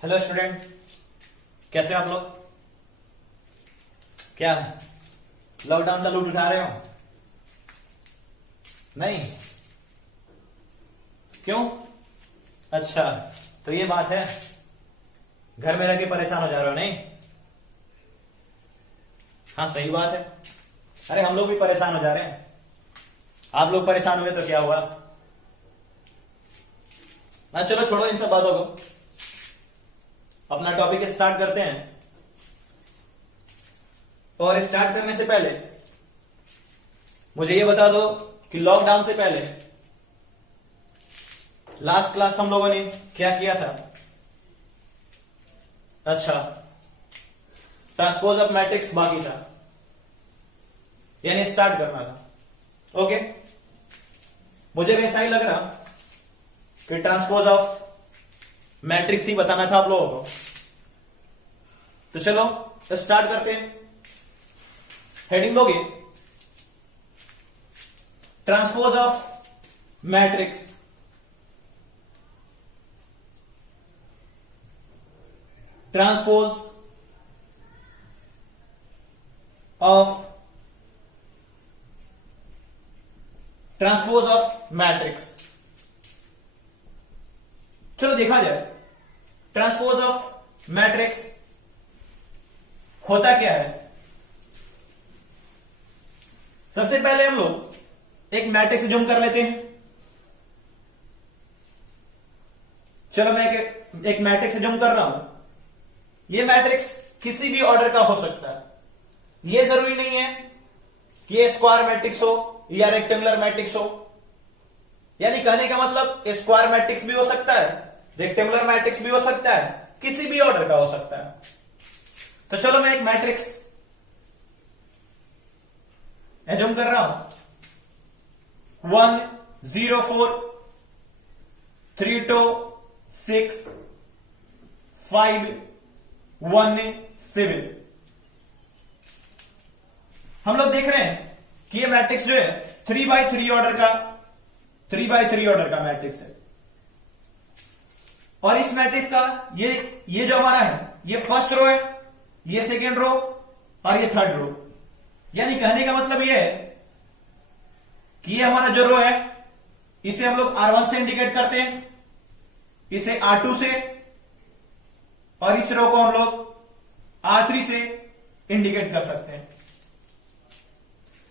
Hello student, कैसे आप लोग? क्या लॉकडाउन का लूट उठा रहे हो? नहीं? क्यों? अच्छा, तो ये बात है, घर में रह के परेशान हो जा रहे हो? नहीं? हाँ, सही बात है। अरे हम लोग भी परेशान हो जा रहे हैं। आप लोग परेशान हुए तो क्या हुआ? ना, चलो छोड़ो इन सब बातों को, अपना टॉपिक स्टार्ट करते हैं। और स्टार्ट करने से पहले मुझे ये बता दो कि लॉकडाउन से पहले लास्ट क्लास हम लोगों ने क्या किया था? अच्छा, ट्रांसपोज ऑफ मैट्रिक्स बाकी था, यानी स्टार्ट करना था। ओके, मुझे भी ऐसा ही लग रहा कि ट्रांसपोज ऑफ मैट्रिक्स ही बताना था आप लोगों को। तो चलो स्टार्ट करते हैं। हेडिंग दोगे transpose of matrix. Transpose of matrix. चलो देखा जाए, ट्रांसपोज ऑफ मैट्रिक्स होता क्या है। सबसे पहले हम लोग एक मैट्रिक्स जूम कर लेते हैं। चलो मैं एक मैट्रिक्स जूम कर रहा हूं। यह मैट्रिक्स किसी भी ऑर्डर का हो सकता है। यह जरूरी नहीं है कि यह स्क्वायर मैट्रिक्स हो या रेक्टेंगुलर मैट्रिक्स हो। यानी कहने का मतलब स्क्वायर मैट्रिक्स भी हो सकता है, रेक्टेंगुलर मैट्रिक्स भी हो सकता है, किसी भी ऑर्डर का हो सकता है। तो चलो मैं एक मैट्रिक्स एज्यूम कर रहा हूं। 1 0 4 3 2 6 5 1 7। हम लोग देख रहे हैं कि ये मैट्रिक्स जो है 3x3 ऑर्डर का मैट्रिक्स है। और इस मैट्रिक्स का ये जो हमारा है, ये फर्स्ट रो है, ये सेकेंड रो और ये थर्ड रो। यानी कहने का मतलब ये है कि ये हमारा जो रो है इसे हम लोग R1 से इंडिकेट करते हैं, इसे R2 से, और इस रो को हम लोग R3 से इंडिकेट कर सकते हैं।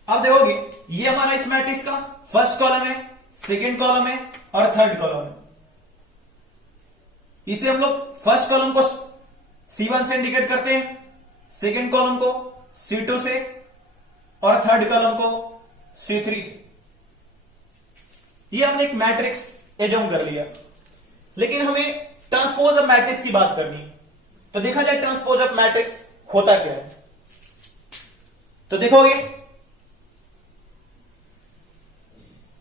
अब देखोगे ये हमारा इस मैट्रिक्स का फर्स्ट कॉलम है, सेकेंड कॉलम है और थर्ड कॉलम है। इसे हम लोग फर्स्ट कॉलम को C1 से इंडिकेट करते हैं, सेकेंड कॉलम को C2 से और थर्ड कॉलम को C3 से। ये हमने एक मैट्रिक्स एज्यूम कर लिया, लेकिन हमें ट्रांसपोज ऑफ मैट्रिक्स की बात करनी है। तो देखा जाए ट्रांसपोज ऑफ मैट्रिक्स होता क्या है। तो देखोगे,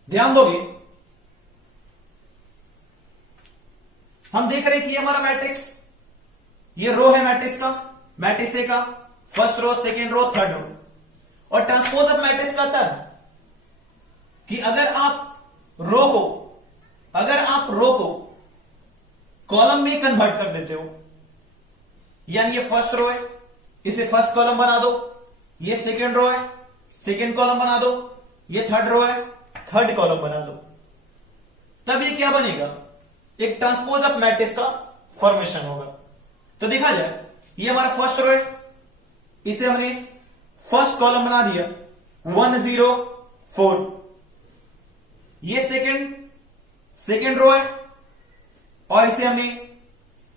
ध्यान दोगे, हम देख रहे हैं कि ये हमारा मैट्रिक्स, ये रो है मैट्रिक्स का, मैट्रिक्स ए का first row, second row, third row. और ट्रांसपोज ऑफ मैट्रिक्स का आता है कि अगर आप रो को कॉलम में कन्वर्ट कर देते हो, यानी ये फर्स्ट रो है, इसे फर्स्ट कॉलम बना दो, ये सेकेंड रो है, सेकेंड कॉलम बना दो, ये थर्ड रो है, थर्ड कॉलम बना दो, तब ये क्या बनेगा? एक ट्रांसपोज ऑफ मैट्रिक्स का फॉर्मेशन होगा। तो देखा जाए, ये हमारा फर्स्ट रो है, इसे हमने फर्स्ट कॉलम बना दिया 1 0 4। ये सेकेंड रो है और इसे हमने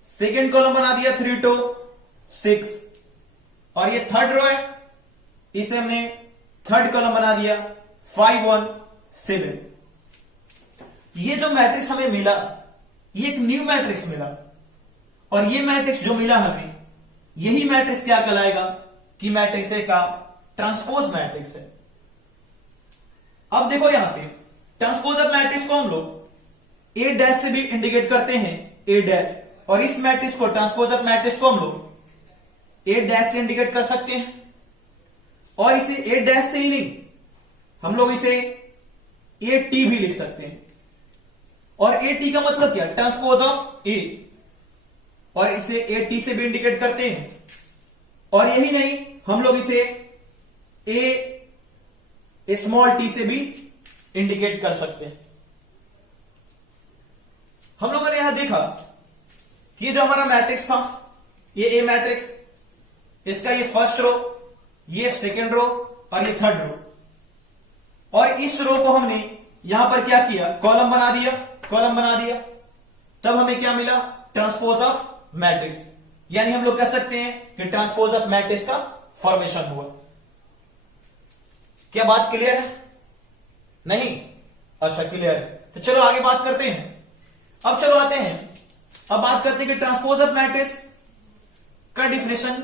सेकेंड कॉलम बना दिया 3 2 6। और ये थर्ड रो है, इसे हमने थर्ड कॉलम बना दिया 5 1 7। ये जो मैट्रिक्स हमें मिला, ये एक न्यू मैट्रिक्स मिला, और ये मैट्रिक्स जो मिला हमें, यही मैट्रिक्स क्या कहलाएगा कि मैट्रिक्स ए का ट्रांसपोज मैट्रिक्स है। अब देखो यहां से ट्रांसपोज ऑफ मैट्रिक्स को हम लोग ए डैश से भी इंडिकेट करते हैं, ए डैश, और इस मैट्रिक्स को, ट्रांसपोज ऑफ मैट्रिक्स को हम लोग ए डैश से इंडिकेट कर सकते हैं। और इसे ए डैश से ही नहीं, हम लोग इसे ए टी भी लिख सकते हैं। और ए टी का मतलब क्या? ट्रांसपोज ऑफ ए। और इसे ए टी से भी इंडिकेट करते हैं। और यही नहीं, हम लोग इसे ए स्मॉल टी से भी इंडिकेट कर सकते हैं। हम लोगों ने यहां देखा कि ये जो हमारा मैट्रिक्स था, ये ए मैट्रिक्स, इसका ये फर्स्ट रो, ये सेकंड रो और ये थर्ड रो। और इस रो को हमने यहां पर क्या किया, कॉलम बना दिया, कॉलम बना दिया। तब हमें क्या मिला, ट्रांसपोज ऑफ मैट्रिक्स। यानी हम लोग कह सकते हैं कि ट्रांसपोज ऑफ मैट्रिक्स का फॉर्मेशन हुआ। क्या बात क्लियर है? नहीं? अच्छा, क्लियर है। तो चलो आगे बात करते हैं। अब चलो आते हैं, अब बात करते हैं कि ट्रांसपोज ऑफ मैट्रिक्स का डिफिनेशन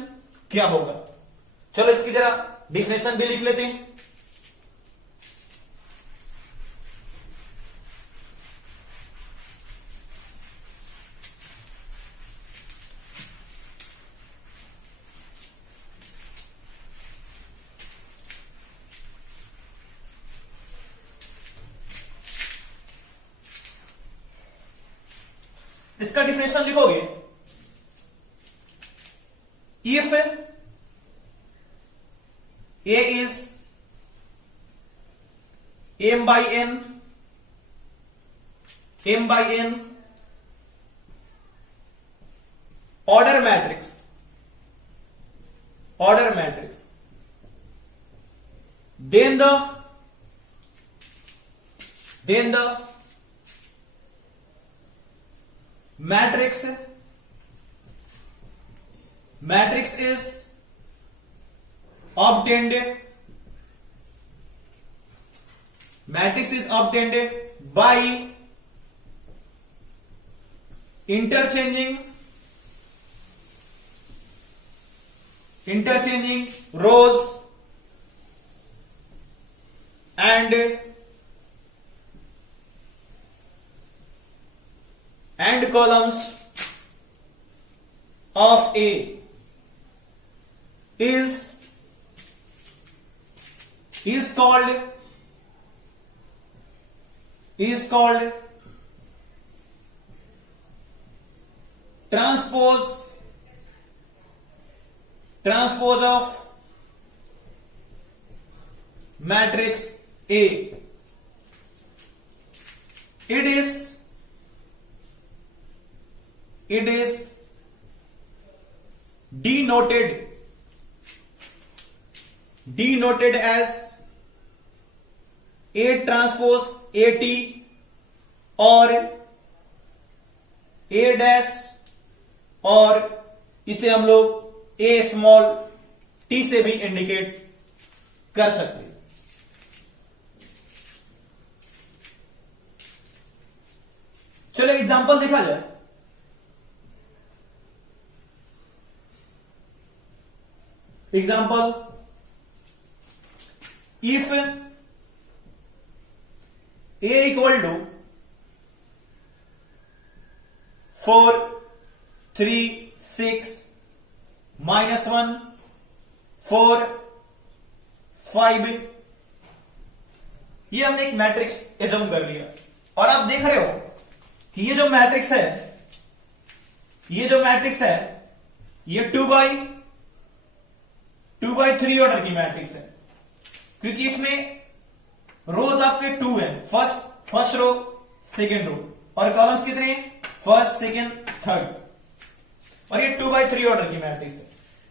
क्या होगा। चलो इसकी जरा डिफिनेशन भी लिख लेते हैं। इसका डिफिनेशन लिखोगे, if A is m by n order matrix, then the matrix is obtained by interchanging rows and columns of A is called transpose of matrix A. It is denoted as A transpose AT और A dash, और इसे हम लोग A small t से भी indicate कर सकते हैं। चलो एग्जांपल देखा जाए। Example, if A equal to 4 3 6 -1 4 5, ये हमने एक मैट्रिक्स एज्यूम कर लिया। और आप देख रहे हो कि ये जो मैट्रिक्स है, ये 2 बाई 3 ऑर्डर की मैट्रिक्स है, क्योंकि इसमें रोज आपके 2 हैं, फर्स्ट रो सेकेंड रो, और कॉलम्स कितने हैं, फर्स्ट सेकेंड थर्ड, और ये 2 बाई 3 ऑर्डर की मैट्रिक्स है।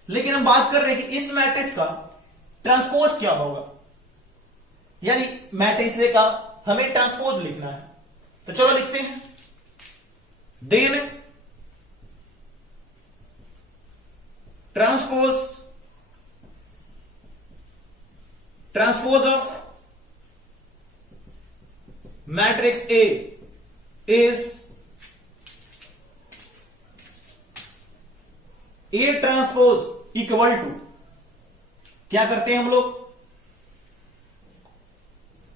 लेकिन हम बात कर रहे हैं कि इस मैट्रिक्स का ट्रांसपोज क्या होगा, यानी मैट्रिक्स ए का हमें ट्रांसपोज लिखना है। तो चलो लिखते हैं, then transpose of matrix A is A transpose equal to, क्या करते हैं हम लोग,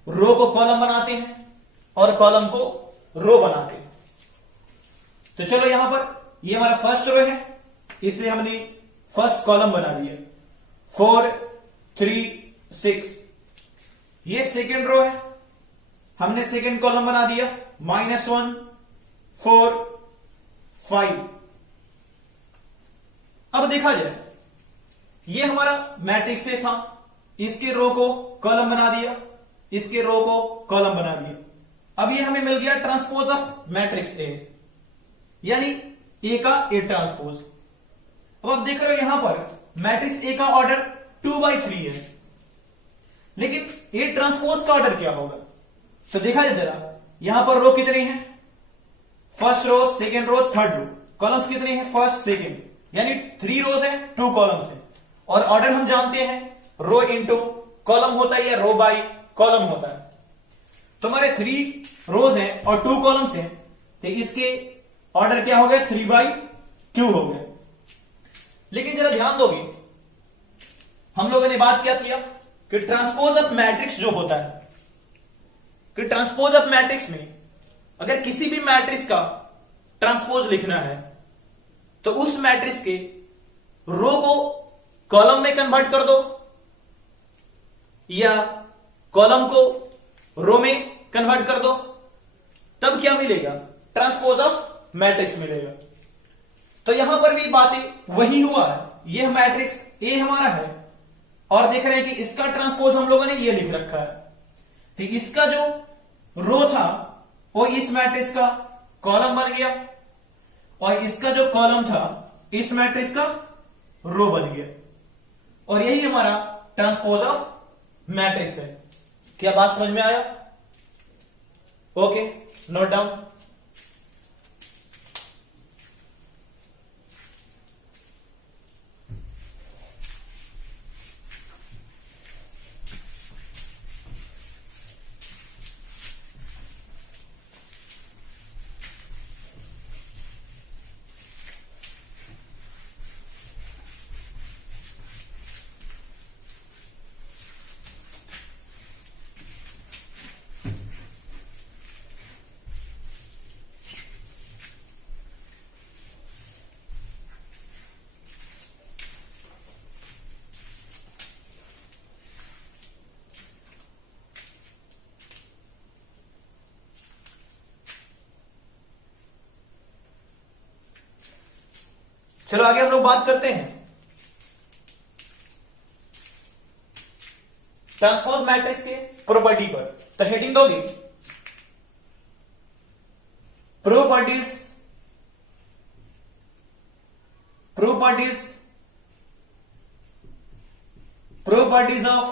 रो को कॉलम बनाते हैं और कॉलम को रो बनाते हैं। तो चलो यहां पर ये हमारा फर्स्ट रो है, इसे हमने फर्स्ट कॉलम बना दिया, 4 3 6। ये सेकेंड रो है, हमने सेकेंड कॉलम बना दिया, -1 4 5। अब देखा जाए, ये हमारा मैट्रिक्स से था, इसके रो को कॉलम बना दिया, इसके रो को कॉलम बना दिया। अब ये हमें मिल गया ट्रांसपोज ऑफ मैट्रिक्स ए, यानी ए का ए ट्रांसपोज। अब आप देख रहे हो यहां पर मैट्रिक्स ए का ऑर्डर 2/3 है, लेकिन ए ट्रांसपोज का ऑर्डर क्या होगा? तो देखा जाए जरा, यहां पर रो कितनी है? First row, second row, third row. Columns कितने हैं? फर्स्ट सेकेंड, यानी 3 रोज है, 2 कॉलम्स है। और ऑर्डर हम जानते हैं, रो इंटू कॉलम होता है या रो बाई कॉलम होता है। तो हमारे 3 रोज हैं और 2 कॉलम्स हैं, तो इसके ऑर्डर क्या हो गया? 3/2 हो गया। लेकिन जरा ध्यान दोगे, हम लोगों ने बात क्या किया कि ट्रांसपोज ऑफ मैट्रिक्स जो होता है, कि ट्रांसपोज ऑफ मैट्रिक्स में अगर किसी भी मैट्रिक्स का ट्रांसपोज लिखना है तो उस मैट्रिक्स के रो को कॉलम में कन्वर्ट कर दो या कॉलम को रो में कन्वर्ट कर दो, तब क्या मिलेगा? ट्रांसपोज ऑफ मैट्रिक्स मिलेगा। तो यहां पर भी बातें वही हुआ है। यह मैट्रिक्स ए हमारा है और देख रहे हैं कि इसका ट्रांसपोज हम लोगों ने ये लिख रखा है, तो इसका जो रो था वो इस मैट्रिक्स का कॉलम बन गया और इसका जो कॉलम था इस मैट्रिक्स का रो बन गया, और यही हमारा ट्रांसपोज ऑफ मैट्रिक्स है। क्या बात समझ में आया? Okay, note down. चलो आगे हम लोग बात करते हैं ट्रांसपोज मैट्रिक्स के प्रॉपर्टी पर। तो हेडिंग दोगे properties of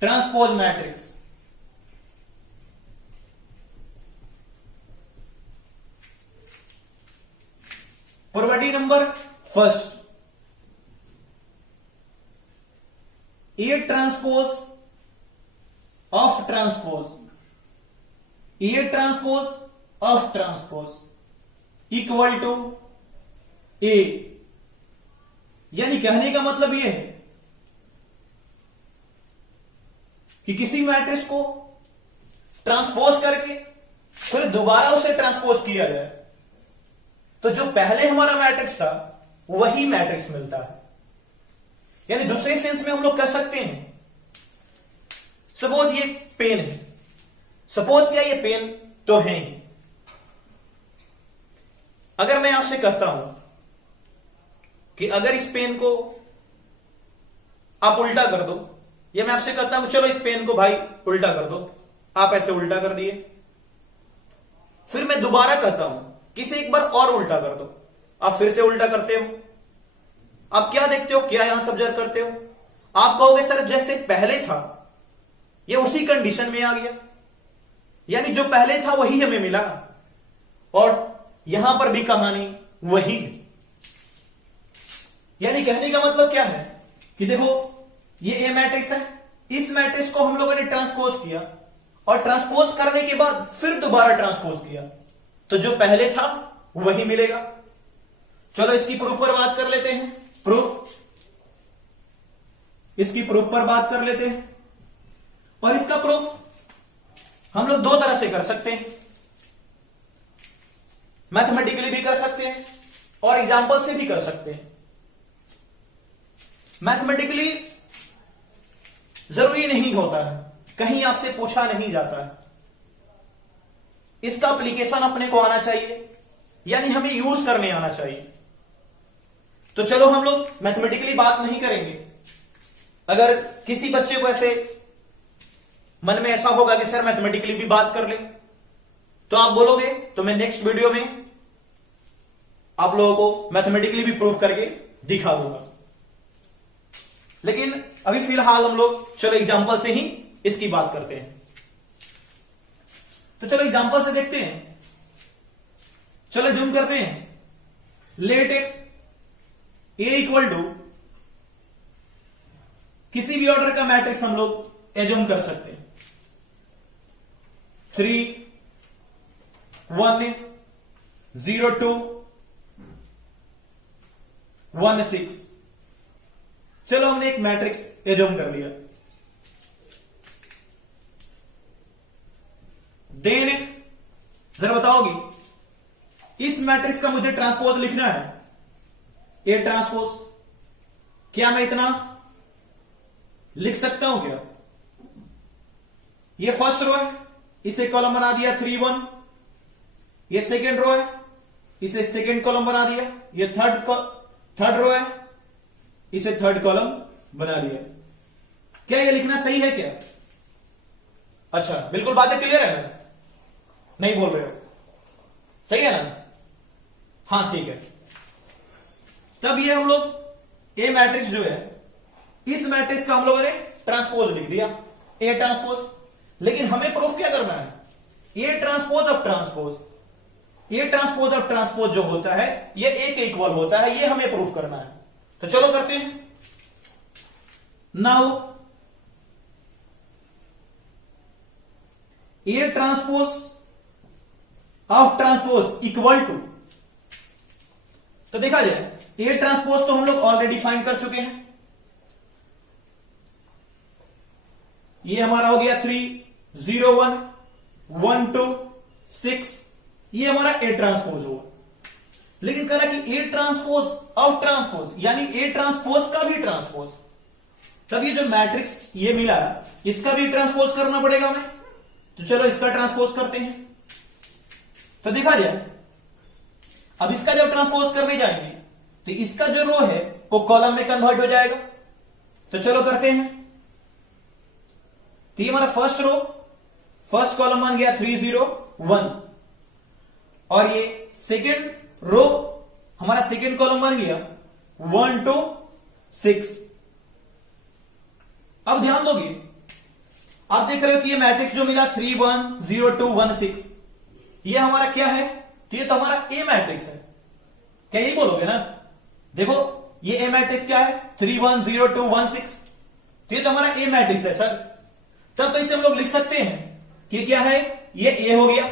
transpose matrix. Property number first, A transpose of transpose, A transpose of transpose equal to A. यानी कहने का मतलब यह है कि किसी मैट्रिक्स को ट्रांसपोज करके फिर दोबारा उसे ट्रांसपोज किया जाए तो जो पहले हमारा मैट्रिक्स था वही मैट्रिक्स मिलता है। यानी दूसरे सेंस में हम लोग कह सकते हैं, सपोज ये पेन है, सपोज क्या ये पेन तो है ही। अगर मैं आपसे कहता हूं कि अगर इस पेन को आप उल्टा कर दो, या मैं आपसे कहता हूं चलो इस पेन को भाई उल्टा कर दो, आप ऐसे उल्टा कर दिए, फिर मैं दोबारा कहता हूं किसे एक बार और उल्टा कर दो, आप फिर से उल्टा करते हो। आप क्या देखते हो, क्या यहां ऑब्जर्व करते हो? आप कहोगे सर जैसे पहले था ये उसी कंडीशन में आ गया, यानी जो पहले था वही हमें मिला, और यहां पर भी कहानी वही है। यानी कहने का मतलब क्या है कि देखो ये ए मैट्रिक्स है, इस मैट्रिक्स को हम लोगों ने ट्रांसपोज किया और ट्रांसपोज करने के बाद फिर दोबारा ट्रांसपोज किया तो जो पहले था वही मिलेगा। चलो इसकी प्रूफ पर बात कर लेते हैं। इसकी प्रूफ पर बात कर लेते हैं, और इसका प्रूफ हम लोग दो तरह से कर सकते हैं, मैथमेटिकली भी कर सकते हैं और एग्जाम्पल से भी कर सकते हैं। मैथमेटिकली जरूरी नहीं होता है, कहीं आपसे पूछा नहीं जाता है। इसका एप्लीकेशन अपने को आना चाहिए, यानी हमें यूज करने आना चाहिए। तो चलो हम लोग मैथमेटिकली बात नहीं करेंगे। अगर किसी बच्चे को ऐसे मन में ऐसा होगा कि सर मैथमेटिकली भी बात कर ले, तो आप बोलोगे तो मैं नेक्स्ट वीडियो में आप लोगों को मैथमेटिकली भी प्रूव करके दिखा दूंगा। लेकिन अभी फिलहाल हम लोग चलो एग्जांपल से ही इसकी बात करते हैं। तो चलो एग्जांपल से देखते हैं। चलो जूम करते हैं। लेट ए इक्वल टू किसी भी ऑर्डर का मैट्रिक्स हम लोग एज्यूम कर सकते हैं। 3 1 0 2 1 6। चलो हमने एक मैट्रिक्स एज्यूम कर लिया। देन जरा बताओगी इस मैट्रिक्स का मुझे ट्रांसपोज लिखना है, ए ट्रांसपोज। क्या मैं इतना लिख सकता हूं क्या? ये फर्स्ट रो है, इसे कॉलम बना दिया 3 1। ये सेकेंड रो है, इसे सेकेंड कॉलम बना दिया। ये थर्ड रो है, इसे थर्ड कॉलम बना लिया। क्या ये लिखना सही है क्या? अच्छा, बिल्कुल बातें क्लियर है ना? नहीं बोल रहे हो? सही है ना? हाँ ठीक है। तब ये हम लोग ए मैट्रिक्स जो है, इस मैट्रिक्स का हम लोगों ने ट्रांसपोज लिख दिया, ए ट्रांसपोज। लेकिन हमें प्रूफ क्या करना है? A transpose of transpose. A transpose of transpose जो होता है ये ए के इक्वल होता है, ये हमें प्रूफ करना है। तो चलो करते हैं। Now A transpose of transpose equal to, तो देखा जाए ए ट्रांसपोज तो हम लोग ऑलरेडी फाइंड कर चुके हैं। ये हमारा हो गया 3 0 1 1 2 6। ये हमारा ए ट्रांसपोज हुआ। लेकिन कह रहा कि ए ट्रांसपोज ऑफ ट्रांसपोज, यानी ए ट्रांसपोज का भी ट्रांसपोज। तब ये जो मैट्रिक्स ये मिला इसका भी ट्रांसपोज करना पड़ेगा हमें। तो चलो इसका ट्रांसपोज करते हैं। तो देखा जाए अब इसका जब ट्रांसपोज करने जाएंगे तो इसका जो रो है वो कॉलम में कन्वर्ट हो जाएगा। तो चलो करते हैं। तो ये हमारा फर्स्ट रो, फर्स्ट कॉलम बन गया 3 0 1, और ये सेकेंड रो हमारा सेकेंड कॉलम बन गया 1 2 6। अब ध्यान दोगे, आप देख रहे हो कि ये मैट्रिक्स जो मिला 3 1 0 2 1 6, ये हमारा क्या है? तो ये तो हमारा ए मैट्रिक्स है। क्या यही बोलोगे ना? देखो ये ए मैट्रिक्स क्या है? 3 1 0 2 1 6। तो ये तो हमारा ए मैट्रिक्स है सर। तब तो इसे हम लोग लिख सकते हैं कि क्या है? ये ए हो गया।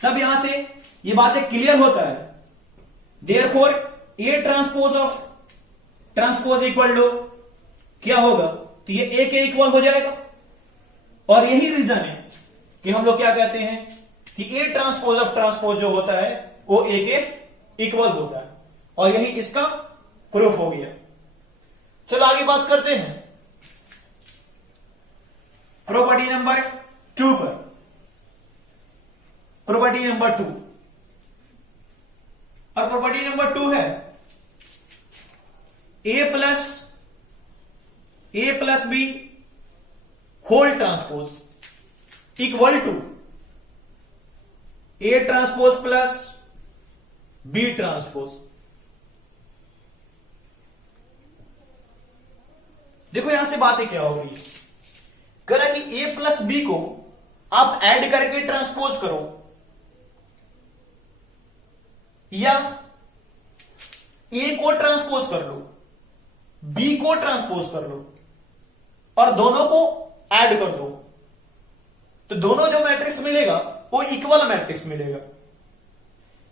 तब यहां से ये बातें क्लियर होता है। Therefore A transpose of transpose equal to क्या होगा? तो ये ए के इक्वल हो जाएगा। और यही रीजन है कि हम लोग क्या कहते हैं कि ए ट्रांसपोज ऑफ ट्रांसपोज जो होता है वो ए के इक्वल होता है। और यही इसका प्रूफ हो गया। चलो आगे बात करते हैं प्रॉपर्टी नंबर 2 पर। प्रॉपर्टी नंबर 2, और प्रॉपर्टी नंबर 2 है A plus B whole transpose equal to A transpose plus B transpose. देखो यहां से बातें क्या हो रही है। कह रहा कि ए प्लस बी को आप ऐड करके ट्रांसपोज करो, या ए को ट्रांसपोज कर लो, बी को ट्रांसपोज कर लो, और दोनों को ऐड कर दो। तो दोनों जो मैट्रिक्स मिलेगा वो इक्वल मैट्रिक्स मिलेगा।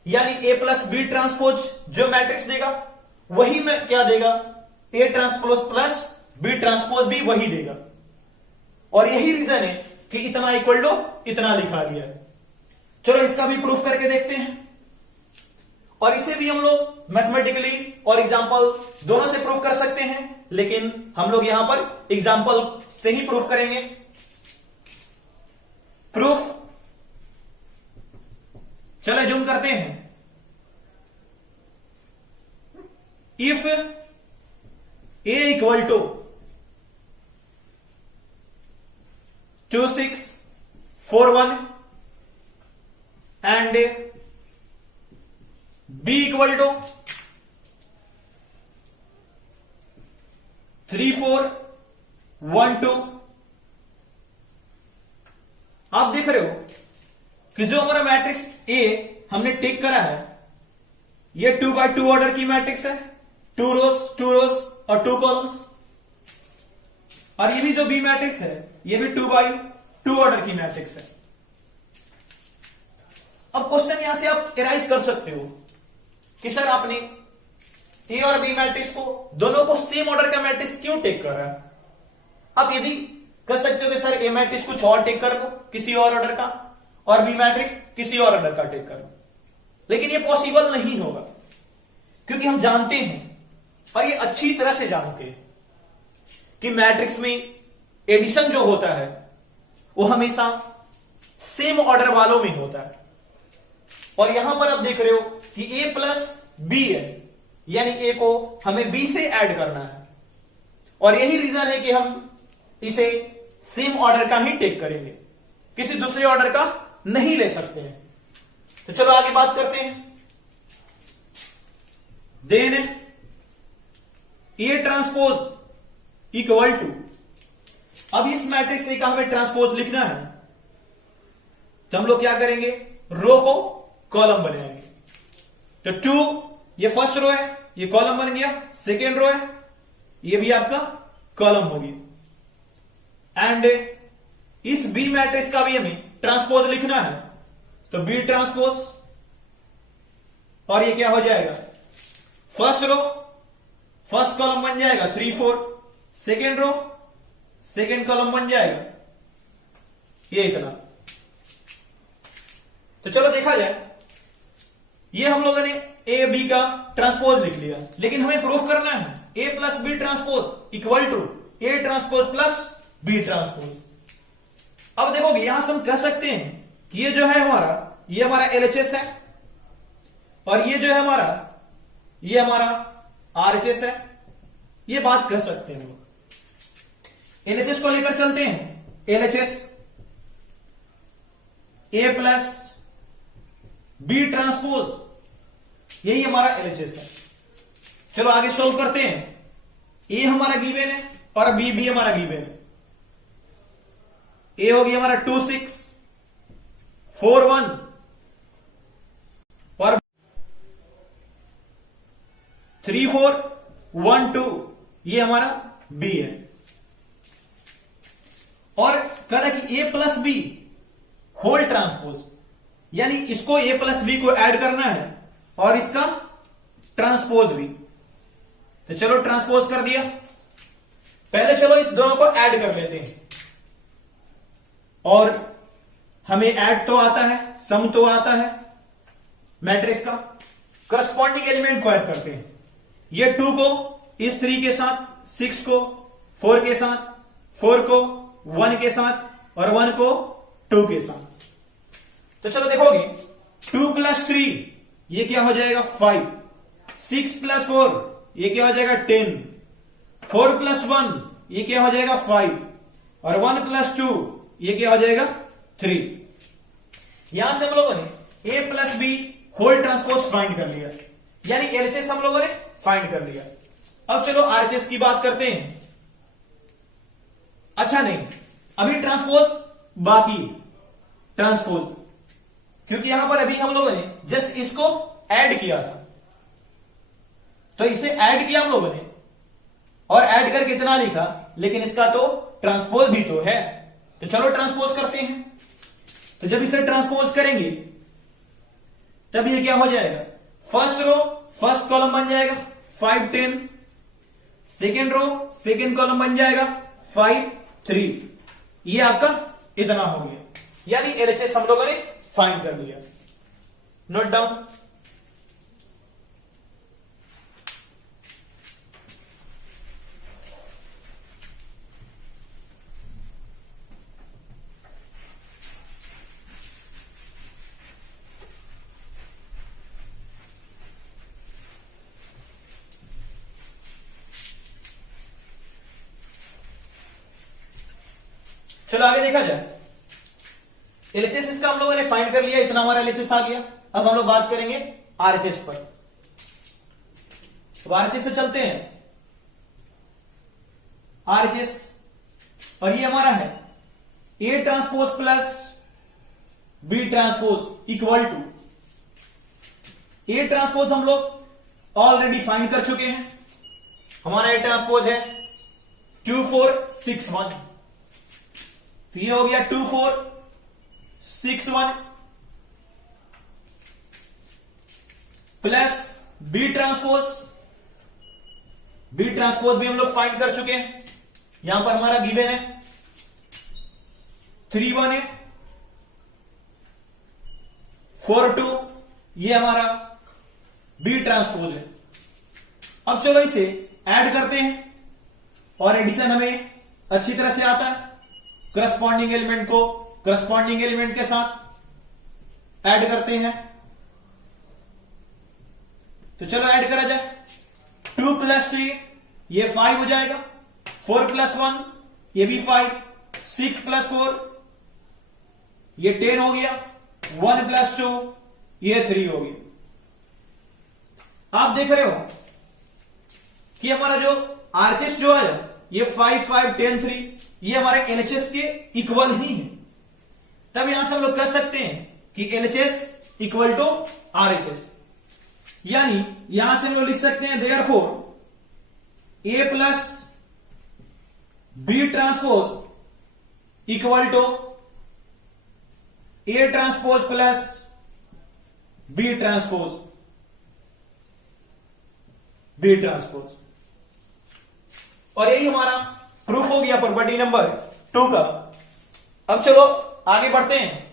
यानी ए प्लस बी ट्रांसपोज जो मैट्रिक्स देगा वही में क्या देगा? A transpose plus B transpose भी वही देगा। और यही रीजन है कि इतना इक्वल टू इतना लिखा गया है। चलो इसका भी प्रूफ करके देखते हैं। और इसे भी हम लोग मैथमेटिकली और एग्जाम्पल दोनों से प्रूफ कर सकते हैं, लेकिन हम लोग यहां पर एग्जाम्पल से ही प्रूफ करेंगे। प्रूफ चलो जूम करते हैं। If A equal to 2641 and B equal to 3412, आप देख रहे हो कि जो हमारा मैट्रिक्स ए हमने टेक करा है ये 2 by 2 ऑर्डर की मैट्रिक्स है, 2 रोज और 2 कॉलम्स। और ये भी जो बी मैट्रिक्स है ये भी 2 by 2 ऑर्डर की मैट्रिक्स है। अब क्वेश्चन यहां से आप एराइज कर सकते हो कि सर आपने ए और बी मैट्रिक्स को दोनों को सेम ऑर्डर का मैट्रिक्स क्यों टेक कर रहा है। आप ये भी कर सकते हो कि सर ए मैट्रिक्स कुछ और टेक कर लो किसी और ऑर्डर का और बी मैट्रिक्स किसी और ऑर्डर का टेक कर लो, लेकिन ये पॉसिबल नहीं होगा क्योंकि हम जानते हैं और ये अच्छी तरह से जानते हैं कि मैट्रिक्स में एडिशन जो होता है वो हमेशा सेम ऑर्डर वालों में होता है। और यहां पर आप देख रहे हो कि ए प्लस बी है, यानी ए को हमें बी से ऐड करना है और यही रीजन है कि हम इसे सेम ऑर्डर का ही टेक करेंगे, किसी दूसरे ऑर्डर का नहीं ले सकते हैं। तो चलो आगे बात करते हैं। Then A transpose equal to, अब इस मैट्रिक्स ए का हमें ट्रांसपोज लिखना है तो हम लोग क्या करेंगे, रो को कॉलम बनाएंगे। तो 2 ये फर्स्ट रो है, ये कॉलम बन गया, सेकेंड रो है, ये भी आपका कॉलम होगी। एंड इस बी मैट्रिक्स का भी हमें ट्रांसपोज लिखना है तो बी ट्रांसपोज, और ये क्या हो जाएगा, फर्स्ट रो फर्स्ट कॉलम बन जाएगा 3 4, सेकेंड रो सेकेंड कॉलम बन जाएगा ये इतना। तो चलो देखा जाए, ये हम लोगों ने ए बी का ट्रांसपोज लिख लिया, लेकिन हमें प्रूफ करना है A plus B transpose equal to A transpose plus B transpose. अब देखोगे यहां से हम कह सकते हैं कि ये जो है हमारा, ये हमारा एलएचएस है और ये जो है हमारा, ये हमारा आरएचएस है। ये बात कर सकते हैं हम एलएचएस को लेकर चलते हैं। एलएचएस ए प्लस बी ट्रांसपोज, यही हमारा एलएचएस है। चलो आगे सोल्व करते हैं। ए हमारा गिवन है और बी भी हमारा गिवन है। ए हो गया हमारा 2 6 4 1 और 3 4 1 2, ये हमारा बी है। और कह रहा कि ए प्लस बी होल ट्रांसपोज, यानी इसको ए प्लस बी को ऐड करना है और इसका ट्रांसपोज भी। तो चलो ट्रांसपोज कर दिया। पहले चलो इस दोनों को ऐड कर लेते हैं और हमें ऐड तो आता है, सम तो आता है मैट्रिक्स का। करस्पॉन्डिंग एलिमेंट को ऐड करते हैं। ये 2 को इस 3 के साथ, 6 को 4 के साथ, 4 को 1 के साथ और 1 को 2 के साथ। तो चलो देखोगे 2 प्लस 3 ये क्या हो जाएगा 5, 6 प्लस 4 ये क्या हो जाएगा 10, 4 प्लस 1 ये क्या हो जाएगा 5 और 1 प्लस 2 ये क्या हो जाएगा 3। यहां से हम लोगों ने A plus B whole transpose find कर लिया, यानी एलएचएस हम लोगों ने फाइंड कर लिया। अब चलो आरएचएस की बात करते हैं। अच्छा नहीं, अभी ट्रांसपोज बाकी, ट्रांसपोज, क्योंकि यहां पर अभी हम लोगों ने जस्ट इसको ऐड किया था, तो इसे ऐड किया हम लोगों ने और ऐड करके इतना लिखा, लेकिन इसका तो ट्रांसपोज भी तो है। तो चलो ट्रांसपोज करते हैं। तो जब इसे ट्रांसपोज करेंगे तब ये क्या हो जाएगा, फर्स्ट रो फर्स्ट कॉलम बन जाएगा 5 10, सेकेंड रो सेकेंड कॉलम बन जाएगा 5 3, ये आपका इतना हो गया, यानी एलएचएस हम लोगों ने फाइंड कर लिया। Note down. चलो आगे देखा जाए। एलएचएस इसका हम लोगों ने फाइंड कर लिया, इतना हमारा एलएचएस आ गया। अब हम लोग बात करेंगे आरएचएस पर। तो आरएचएस से चलते हैं। आरएचएस और ये हमारा है A transpose plus B transpose equal to, A transpose हम लोग ऑलरेडी फाइंड कर चुके हैं। हमारा ए ट्रांसपोज है 2461, तो ये हो गया 2461 plus B transpose, B transpose भी हम लोग फाइंड कर चुके हैं। यहां पर हमारा गिवन है 3142, ये हमारा बी ट्रांसपोज है। अब चलो इसे ऐड करते हैं और एडिशन हमें अच्छी तरह से आता है। करस्पॉन्डिंग एलिमेंट को करस्पॉन्डिंग एलिमेंट के साथ ऐड करते हैं। तो चलो ऐड करा जाए। 2 + 3 ये 5 हो जाएगा, 4 + 1 ये भी 5, 6 + 4 ये 10 हो गया, 1 + 2 ये 3 हो गया। आप देख रहे हो कि हमारा जो आरएचएस जो है ये 5, 5, 10, 3 ये हमारे एलएचएस के इक्वल ही है। तब यहां से हम लोग कह सकते हैं कि एलएचएस इक्वल टू आरएचएस, यानी यहां से हम लोग लिख सकते हैं therefore A plus B transpose equal to A transpose plus B transpose, B transpose. और यही हमारा प्रूफ हो गया प्रॉपर्टी नंबर 2 का। अब चलो आगे बढ़ते हैं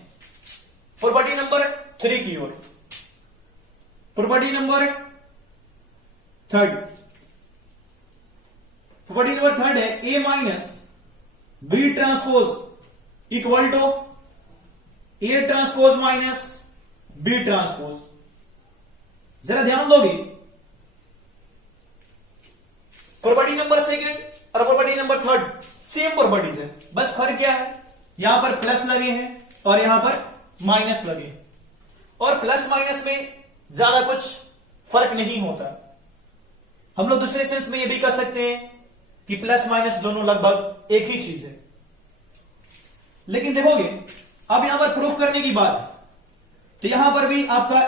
प्रॉपर्टी नंबर 3 की ओर। प्रॉपर्टी नंबर 3, प्रॉपर्टी नंबर 3 है A minus B transpose equal to A transpose minus B transpose. जरा ध्यान दोगे, प्रॉपर्टी नंबर 2 और प्रॉपर्टी नंबर 3 सेम प्रॉपर्टीज है, बस फर्क क्या है, यहां पर प्लस लगे हैं और यहां पर माइनस लगे हैं। और प्लस माइनस में ज्यादा कुछ फर्क नहीं होता। हम लोग दूसरे सेंस में यह भी कह सकते हैं कि प्लस माइनस दोनों लगभग एक ही चीज है। लेकिन देखोगे अब यहां पर प्रूफ करने की बात है, तो यहां पर भी आपका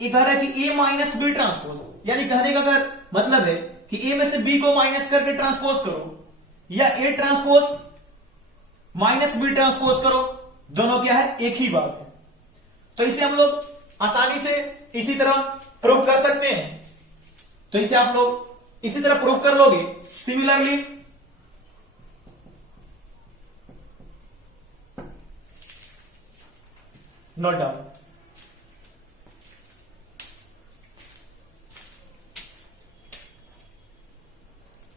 एक कह रहा है कि ए माइनस बी ट्रांसपोज, यानी कहने का अगर मतलब है कि ए में से बी को माइनस करके ट्रांसपोज करो या A transpose minus B transpose करो, दोनों क्या है, एक ही बात है। तो इसे हम लोग आसानी से इसी तरह प्रूफ कर सकते हैं। तो इसे आप लोग इसी तरह प्रूफ कर लोगे। Similarly note down.